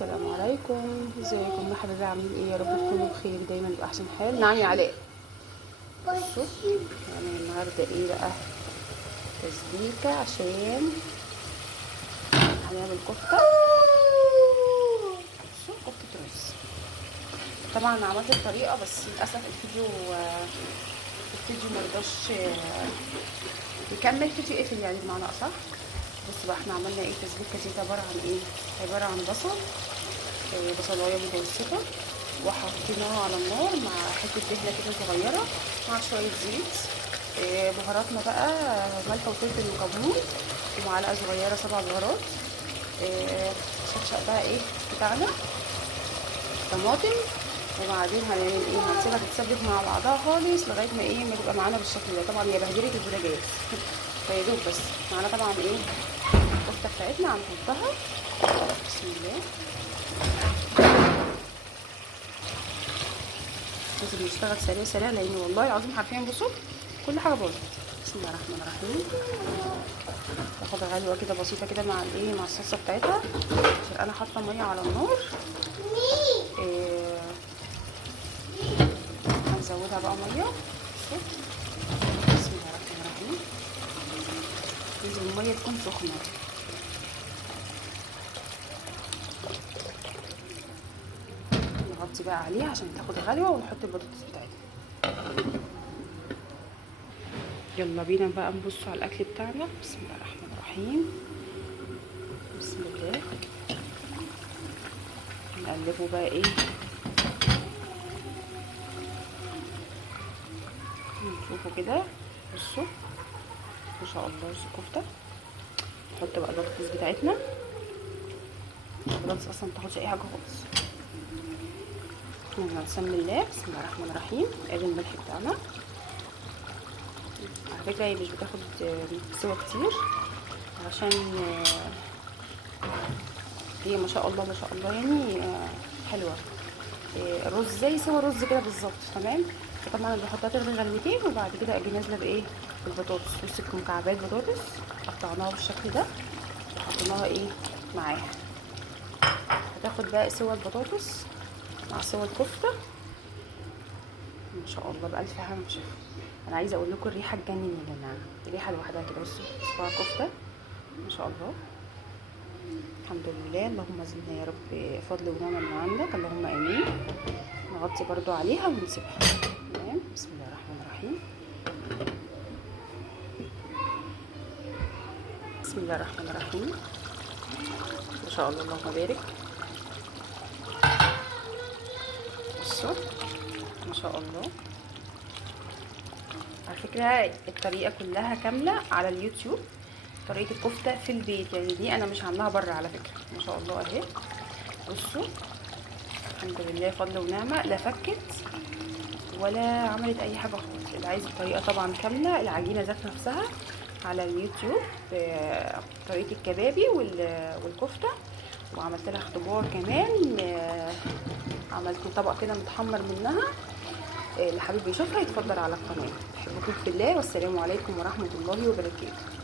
السلام عليكم، ازيكم يا حبايبي؟ عاملين ايه؟ يا رب تكونوا بخير دايما باحسن حال. نعم يا علاء. بصوا يعني النهارده ايه بقى؟ تسبيكه عشان هنعمل كفته. بصوا كفته رز. طبعا أنا عملت الطريقه بس للاسف الفيديو مرضاش يكمل، الفيديو قفل يعني بمعنى اصح. بصوا بقى احنا عملنا ايه. التسبيكه دي عباره عن ايه؟ عباره عن بصلايه متوسطه، وحطيناها على النار مع حته دهنه كده صغيره مع شويه زيت. بهاراتنا بقى ملح وفلفل وكمون ومعلقه صغيره 7 بهارات. شطشق بقى ايه بتاعنا طماطم. وبعدين هنعمل ايه؟ هنسيبها تتسبك مع بعضها خالص لغايه ما ايه ما تبقى معانا بالشكل ده. طبعا هي بهدله البوتاجاز فيدوب بس معانا طبعا ايه الكفته بتاعتنا هنحطها. بسم الله. لازم نشتغل سريع سريع لان والله العظيم حرفيا بصوا كل حاجه باظت. بسم الله الرحمن الرحيم. تاخد غلوه كده بسيطه كده مع الايه مع الصلصه بتاعتها عشان انا حاطه ميه على النار. هنزودها بقى ميه. بسم الله الرحمن الرحيم. لازم الميه تكون سخنه. نغطي بقى عليها عشان تاخد غلوه ونحط البطاطس بتاعتنا. يلا بينا بقى نبص على الاكل بتاعنا. بسم الله الرحمن الرحيم. بسم الله. نقلبه بقى ايه نشوفه كده. بصوا ما شاء الله. بصوا كفته. نحط بقى البطاطس بتاعتنا. البطاطس اصلا متاخدش اي حاجه خالص. يلا نسمي الله. بسم الله الرحمن الرحيم. ادي الملح بتاعنا. على فكره هي مش بتاخد سوا كتير عشان هي ما شاء الله ما شاء الله يعني حلوه. الرز زي سوا الرز كده بالظبط تمام. طبعا انا بحطها تغلي غلوتين وبعد كده اجي نازله بايه بالبطاطس. بصي مكعبات بطاطس قطعناها بالشكل ده وحطيناها ايه معاها. هتاخد بقى سوا البطاطس مع سوا الكفته ما شاء الله بألف هنا وشفا. انا عايزه اقول لكم الريحه تجنن يا جماعه. الريحه لوحدها كده. بصوا صباع كفته ما شاء الله. الحمد لله. اللهم زدنا يا رب فضل ونعمه من عندك. اللهم امين. نغطي برضو عليها ونسيبها تمام. بسم الله الرحمن الرحيم. بسم الله الرحمن الرحيم. ما شاء الله اللهم بارك. بصوا ما شاء الله. على فكره الطريقه كلها كامله على اليوتيوب. طريقه الكفته في البيت يعني دي انا مش عاملاها بره على فكره. ما شاء الله اهي. بصوا الحمد لله فضل ونعمه. لا فكت ولا عملت اي حاجه خالص. اللي عايز الطريقه طبعا كامله العجينه ذات نفسها على اليوتيوب طريقه الكبابي والكفته. وعملت لها اختبار كمان. عملت طبق كده متحمر منها. اللي حابب يشوفها يتفضل على القناه. بحبكم في الله والسلام عليكم ورحمه الله وبركاته.